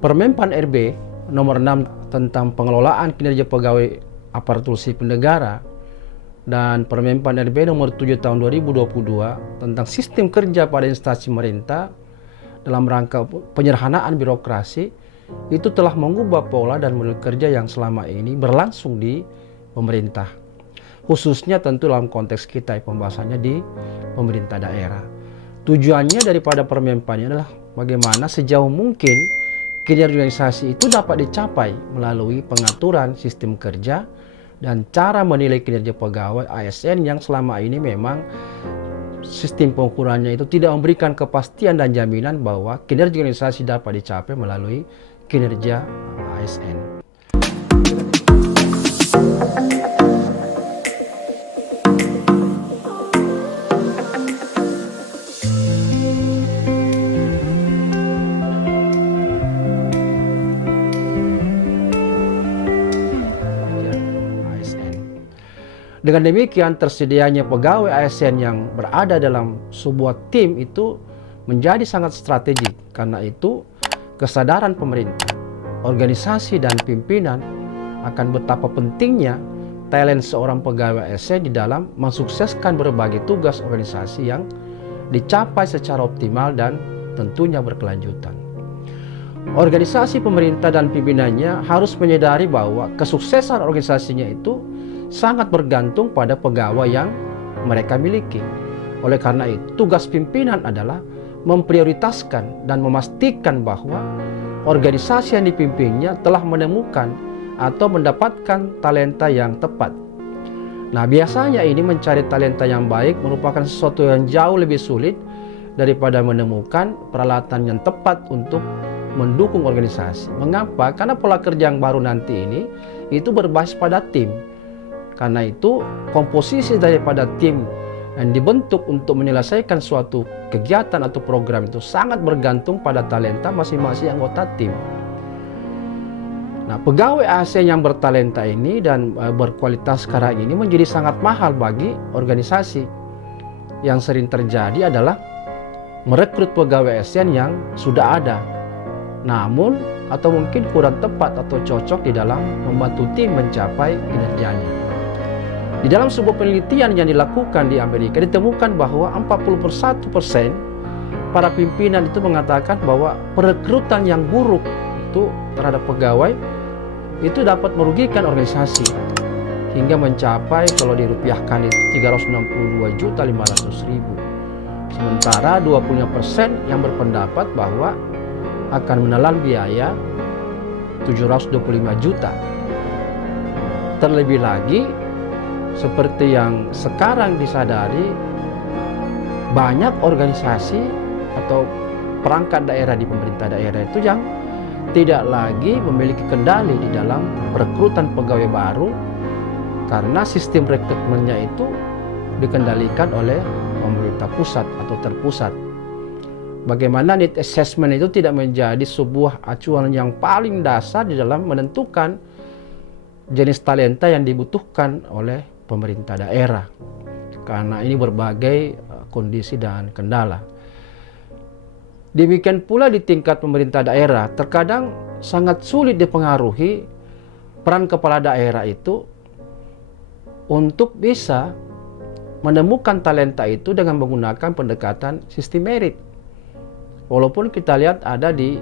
Permenpan RB nomor 6 tentang pengelolaan kinerja pegawai aparatur sipil negara dan Permenpan RB nomor 7 tahun 2022 tentang sistem kerja pada instansi pemerintah dalam rangka penyederhanaan birokrasi itu telah mengubah pola dan model kerja yang selama ini berlangsung di pemerintah. Khususnya tentu dalam konteks kita pembahasannya di pemerintah daerah. Tujuannya daripada Permenpan ini adalah bagaimana sejauh mungkin kinerja organisasi itu dapat dicapai melalui pengaturan sistem kerja dan cara menilai kinerja pegawai ASN yang selama ini memang sistem pengukurannya itu tidak memberikan kepastian dan jaminan bahwa kinerja organisasi dapat dicapai melalui kinerja ASN. Dengan demikian, tersedianya pegawai ASN yang berada dalam sebuah tim itu menjadi sangat strategik. Karena itu, kesadaran pemerintah, organisasi, dan pimpinan akan betapa pentingnya talent seorang pegawai ASN di dalam mensukseskan berbagai tugas organisasi yang dicapai secara optimal dan tentunya berkelanjutan. Organisasi pemerintah dan pimpinannya harus menyadari bahwa kesuksesan organisasinya itu sangat bergantung pada pegawai yang mereka miliki. Oleh karena itu, tugas pimpinan adalah memprioritaskan dan memastikan bahwa organisasi yang dipimpinnya telah menemukan atau mendapatkan talenta yang tepat. Nah, biasanya ini mencari talenta yang baik merupakan sesuatu yang jauh lebih sulit daripada menemukan peralatan yang tepat untuk mendukung organisasi. Mengapa? Karena pola kerja yang baru nanti ini itu berbasis pada tim. Karena itu, komposisi daripada tim yang dibentuk untuk menyelesaikan suatu kegiatan atau program itu sangat bergantung pada talenta masing-masing anggota tim. Nah, pegawai ASN yang bertalenta ini dan berkualitas sekarang ini menjadi sangat mahal bagi organisasi. Yang sering terjadi adalah merekrut pegawai ASN yang sudah ada, namun atau mungkin kurang tepat atau cocok di dalam membantu tim mencapai kinerjanya. Di dalam sebuah penelitian yang dilakukan di Amerika ditemukan bahwa 41% para pimpinan itu mengatakan bahwa perekrutan yang buruk itu terhadap pegawai itu dapat merugikan organisasi hingga mencapai, kalau dirupiahkan itu 362.500.000. Sementara 20% yang berpendapat bahwa akan menelan biaya 725 juta. Terlebih lagi, seperti yang sekarang disadari, banyak organisasi atau perangkat daerah di pemerintah daerah itu yang tidak lagi memiliki kendali di dalam perekrutan pegawai baru karena sistem rekrutmennya itu dikendalikan oleh pemerintah pusat atau terpusat. Bagaimana need assessment itu tidak menjadi sebuah acuan yang paling dasar di dalam menentukan jenis talenta yang dibutuhkan oleh pemerintah daerah, karena ini berbagai kondisi dan kendala. Demikian pula di tingkat pemerintah daerah, terkadang sangat sulit dipengaruhi peran kepala daerah itu untuk bisa menemukan talenta itu dengan menggunakan pendekatan sistem merit. Walaupun kita lihat ada di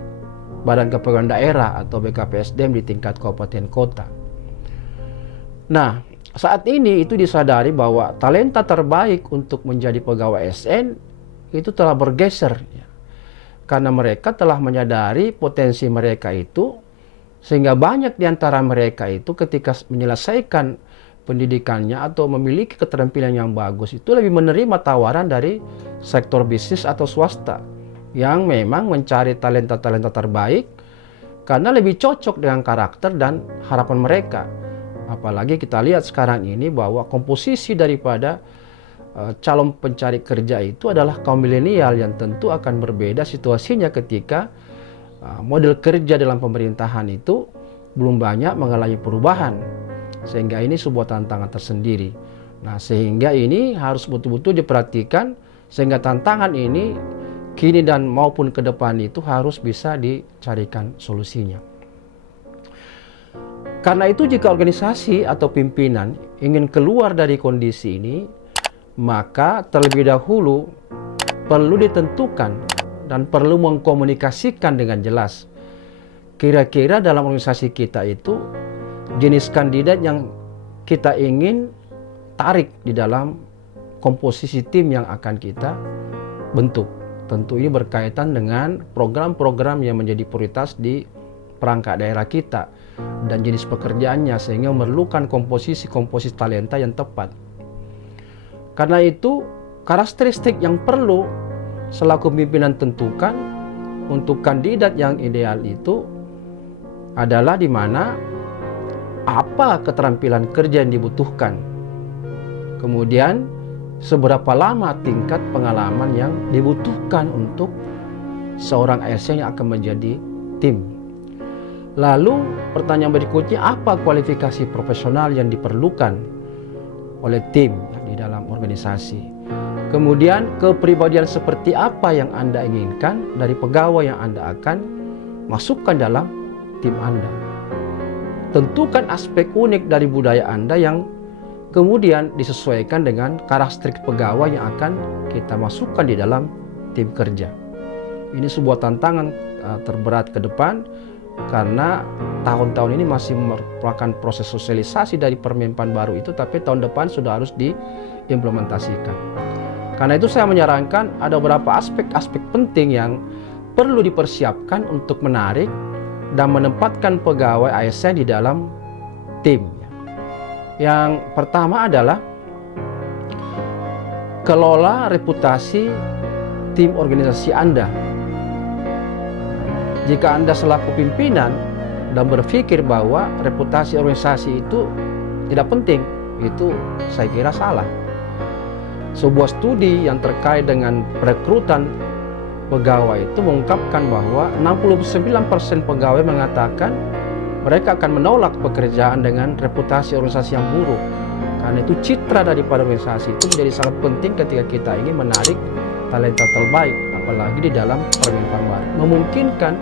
Badan Kepegawaian Daerah atau BKPSDM di tingkat kabupaten kota. Nah, saat ini itu disadari bahwa talenta terbaik untuk menjadi pegawai ASN itu telah bergeser, karena mereka telah menyadari potensi mereka itu, sehingga banyak di antara mereka itu ketika menyelesaikan pendidikannya atau memiliki keterampilan yang bagus itu lebih menerima tawaran dari sektor bisnis atau swasta yang memang mencari talenta-talenta terbaik karena lebih cocok dengan karakter dan harapan mereka. Apalagi kita lihat sekarang ini bahwa komposisi daripada calon pencari kerja itu adalah kaum milenial yang tentu akan berbeda situasinya ketika model kerja dalam pemerintahan itu belum banyak mengalami perubahan. Sehingga ini sebuah tantangan tersendiri. Nah, sehingga ini harus betul-betul diperhatikan sehingga tantangan ini kini dan maupun ke depan itu harus bisa dicarikan solusinya. Karena itu jika organisasi atau pimpinan ingin keluar dari kondisi ini, maka terlebih dahulu perlu ditentukan dan perlu mengkomunikasikan dengan jelas. Kira-kira dalam organisasi kita itu jenis kandidat yang kita ingin tarik di dalam komposisi tim yang akan kita bentuk. Tentu ini berkaitan dengan program-program yang menjadi prioritas di perangkat daerah kita dan jenis pekerjaannya, sehingga memerlukan komposisi talenta yang tepat. Karena itu, karakteristik yang perlu selaku pimpinan tentukan untuk kandidat yang ideal itu adalah di mana apa keterampilan kerja yang dibutuhkan. Kemudian, seberapa lama tingkat pengalaman yang dibutuhkan untuk seorang ASN yang akan menjadi tim. Lalu pertanyaan berikutnya, apa kualifikasi profesional yang diperlukan oleh tim di dalam organisasi. Kemudian kepribadian seperti apa yang Anda inginkan dari pegawai yang Anda akan masukkan dalam tim Anda. Tentukan aspek unik dari budaya Anda yang kemudian disesuaikan dengan karakteristik pegawai yang akan kita masukkan di dalam tim kerja. Ini sebuah tantangan terberat ke depan, karena tahun-tahun ini masih merupakan proses sosialisasi dari Permenpan baru itu, tapi tahun depan sudah harus diimplementasikan. Karena itu saya menyarankan ada beberapa aspek-aspek penting yang perlu dipersiapkan untuk menarik dan menempatkan pegawai ASN di dalam tim. Yang pertama adalah kelola reputasi tim organisasi Anda. Jika Anda selaku pimpinan dan berpikir bahwa reputasi organisasi itu tidak penting, itu saya kira salah. Sebuah studi yang terkait dengan perekrutan pegawai itu mengungkapkan bahwa 69% pegawai mengatakan mereka akan menolak pekerjaan dengan reputasi organisasi yang buruk. Karena itu citra daripada organisasi itu menjadi sangat penting ketika kita ingin menarik talenta terbaik, apalagi di dalam Permenpan baru. Memungkinkan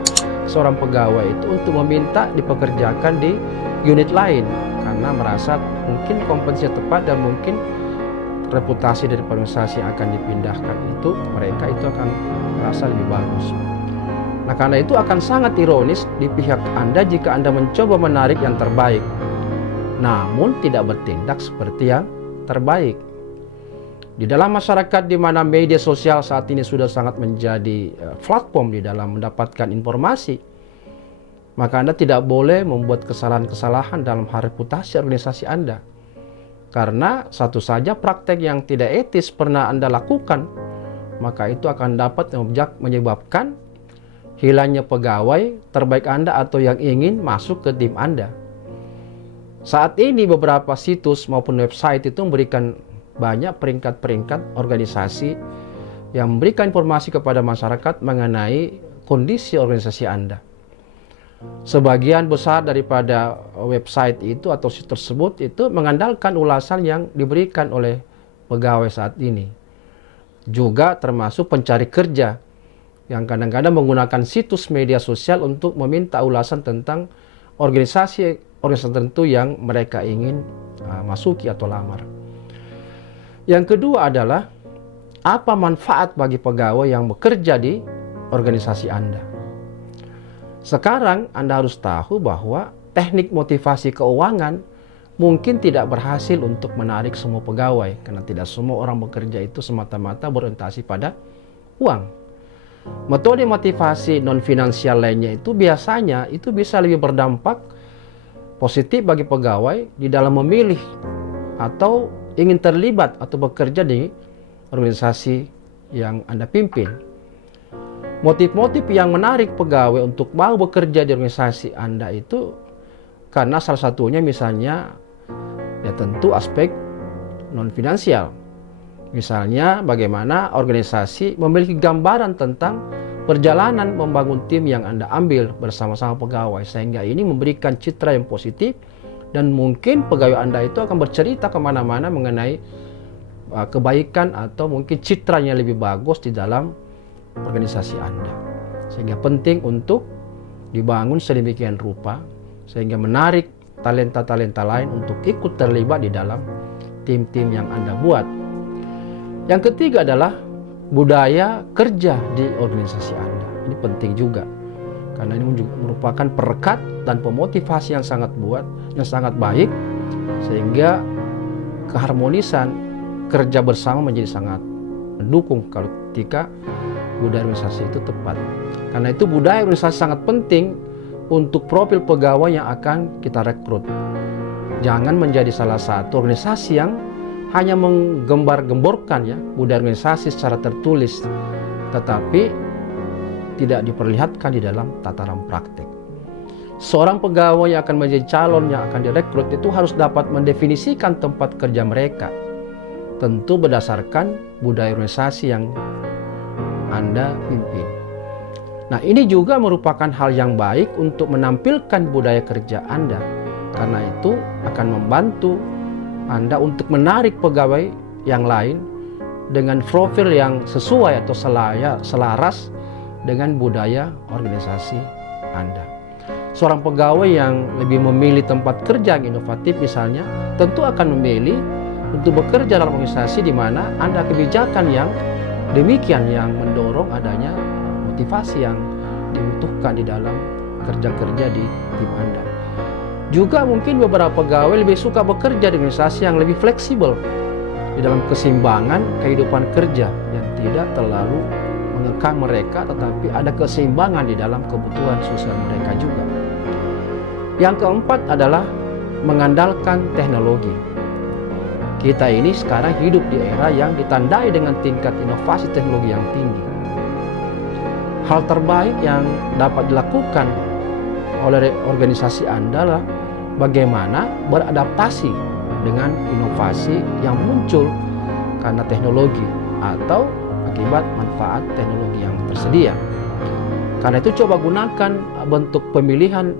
seorang pegawai itu untuk meminta dipekerjakan di unit lain karena merasa mungkin kompetensi tepat dan mungkin reputasi dari organisasi yang akan dipindahkan itu mereka itu akan merasa lebih bagus. Nah, karena itu akan sangat ironis di pihak Anda jika Anda mencoba menarik yang terbaik, namun tidak bertindak seperti yang terbaik. Di dalam masyarakat di mana media sosial saat ini sudah sangat menjadi platform di dalam mendapatkan informasi, maka Anda tidak boleh membuat kesalahan-kesalahan dalam hal reputasi organisasi Anda. Karena satu saja praktek yang tidak etis pernah Anda lakukan, maka itu akan dapat menyebabkan hilangnya pegawai terbaik Anda atau yang ingin masuk ke tim Anda. Saat ini beberapa situs maupun website itu memberikan banyak peringkat-peringkat organisasi yang memberikan informasi kepada masyarakat mengenai kondisi organisasi Anda. Sebagian besar daripada website itu atau situs tersebut itu mengandalkan ulasan yang diberikan oleh pegawai saat ini. Juga termasuk pencari kerja yang kadang-kadang menggunakan situs media sosial untuk meminta ulasan tentang organisasi tertentu yang mereka ingin masuki atau lamar. Yang kedua adalah apa manfaat bagi pegawai yang bekerja di organisasi Anda. Sekarang Anda harus tahu bahwa teknik motivasi keuangan mungkin tidak berhasil untuk menarik semua pegawai, karena tidak semua orang bekerja itu semata-mata berorientasi pada uang. Metode motivasi non-finansial lainnya itu biasanya itu bisa lebih berdampak positif bagi pegawai di dalam memilih atau ingin terlibat atau bekerja di organisasi yang Anda pimpin. Motif-motif yang menarik pegawai untuk mau bekerja di organisasi Anda itu karena salah satunya misalnya ya tentu aspek non-finansial. Misalnya bagaimana organisasi memiliki gambaran tentang perjalanan membangun tim yang Anda ambil bersama-sama pegawai, sehingga ini memberikan citra yang positif dan mungkin pegawai Anda itu akan bercerita kemana-mana mengenai kebaikan atau mungkin citranya lebih bagus di dalam organisasi Anda. Sehingga penting untuk dibangun sedemikian rupa sehingga menarik talenta-talenta lain untuk ikut terlibat di dalam tim-tim yang Anda buat. Yang ketiga adalah budaya kerja di organisasi Anda. Ini penting juga karena ini merupakan perekat dan pemotivasi yang sangat baik sehingga keharmonisan kerja bersama menjadi sangat mendukung kalau ketika budaya organisasi itu tepat. Karena itu budaya organisasi sangat penting untuk profil pegawai yang akan kita rekrut. Jangan menjadi salah satu organisasi yang hanya menggembar-gemborkan ya budaya organisasi secara tertulis, tetapi tidak diperlihatkan di dalam tataran praktek. Seorang pegawai yang akan menjadi calon yang akan direkrut itu harus dapat mendefinisikan tempat kerja mereka, tentu berdasarkan budaya organisasi yang Anda pimpin. Nah, ini juga merupakan hal yang baik untuk menampilkan budaya kerja Anda, karena itu akan membantu Anda untuk menarik pegawai yang lain dengan profil yang sesuai atau selaras dengan budaya organisasi Anda. Seorang pegawai yang lebih memilih tempat kerja yang inovatif misalnya, tentu akan memilih untuk bekerja dalam organisasi di mana ada kebijakan yang demikian yang mendorong adanya motivasi yang dibutuhkan di dalam kerja-kerja di tim Anda. Juga mungkin beberapa pegawai lebih suka bekerja di organisasi yang lebih fleksibel di dalam keseimbangan kehidupan kerja yang tidak terlalu mengekang mereka, tetapi ada keseimbangan di dalam kebutuhan sosial mereka juga. Yang keempat adalah mengandalkan teknologi. Kita ini sekarang hidup di era yang ditandai dengan tingkat inovasi teknologi yang tinggi. Hal terbaik yang dapat dilakukan oleh organisasi Anda adalah bagaimana beradaptasi dengan inovasi yang muncul karena teknologi atau akibat manfaat teknologi yang tersedia. Karena itu coba gunakan bentuk pemilihan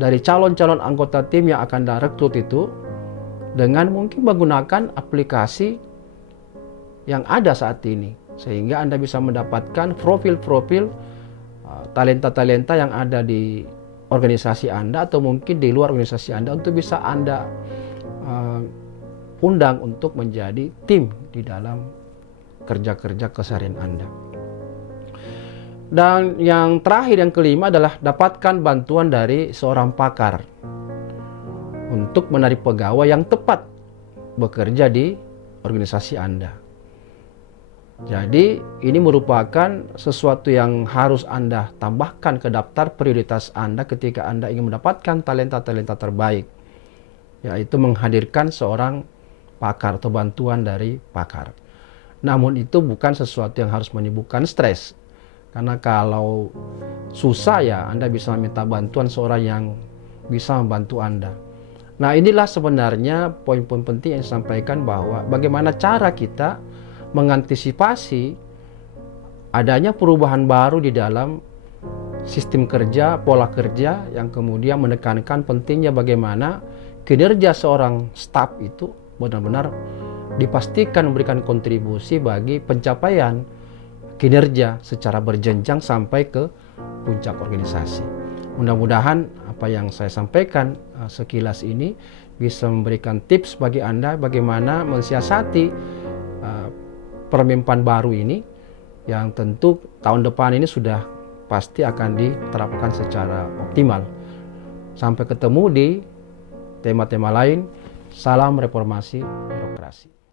dari calon-calon anggota tim yang akan Anda rekrut itu dengan mungkin menggunakan aplikasi yang ada saat ini, sehingga Anda bisa mendapatkan profil-profil talenta-talenta yang ada di organisasi Anda atau mungkin di luar organisasi Anda untuk bisa Anda undang untuk menjadi tim di dalam kerja-kerja keseharian Anda. Dan yang terakhir, yang kelima adalah dapatkan bantuan dari seorang pakar untuk menarik pegawai yang tepat bekerja di organisasi Anda. Jadi ini merupakan sesuatu yang harus Anda tambahkan ke daftar prioritas Anda ketika Anda ingin mendapatkan talenta-talenta terbaik, yaitu menghadirkan seorang pakar atau bantuan dari pakar. Namun itu bukan sesuatu yang harus menimbulkan stres. Karena kalau susah ya Anda bisa minta bantuan seorang yang bisa membantu Anda. Nah, inilah sebenarnya poin-poin penting yang disampaikan bahwa bagaimana cara kita mengantisipasi adanya perubahan baru di dalam sistem kerja, pola kerja yang kemudian menekankan pentingnya bagaimana kinerja seorang staf itu benar-benar dipastikan memberikan kontribusi bagi pencapaian kinerja secara berjenjang sampai ke puncak organisasi. Mudah-mudahan apa yang saya sampaikan sekilas ini bisa memberikan tips bagi Anda bagaimana mensiasati permimpan baru ini yang tentu tahun depan ini sudah pasti akan diterapkan secara optimal. Sampai ketemu di tema-tema lain. Salam reformasi birokrasi.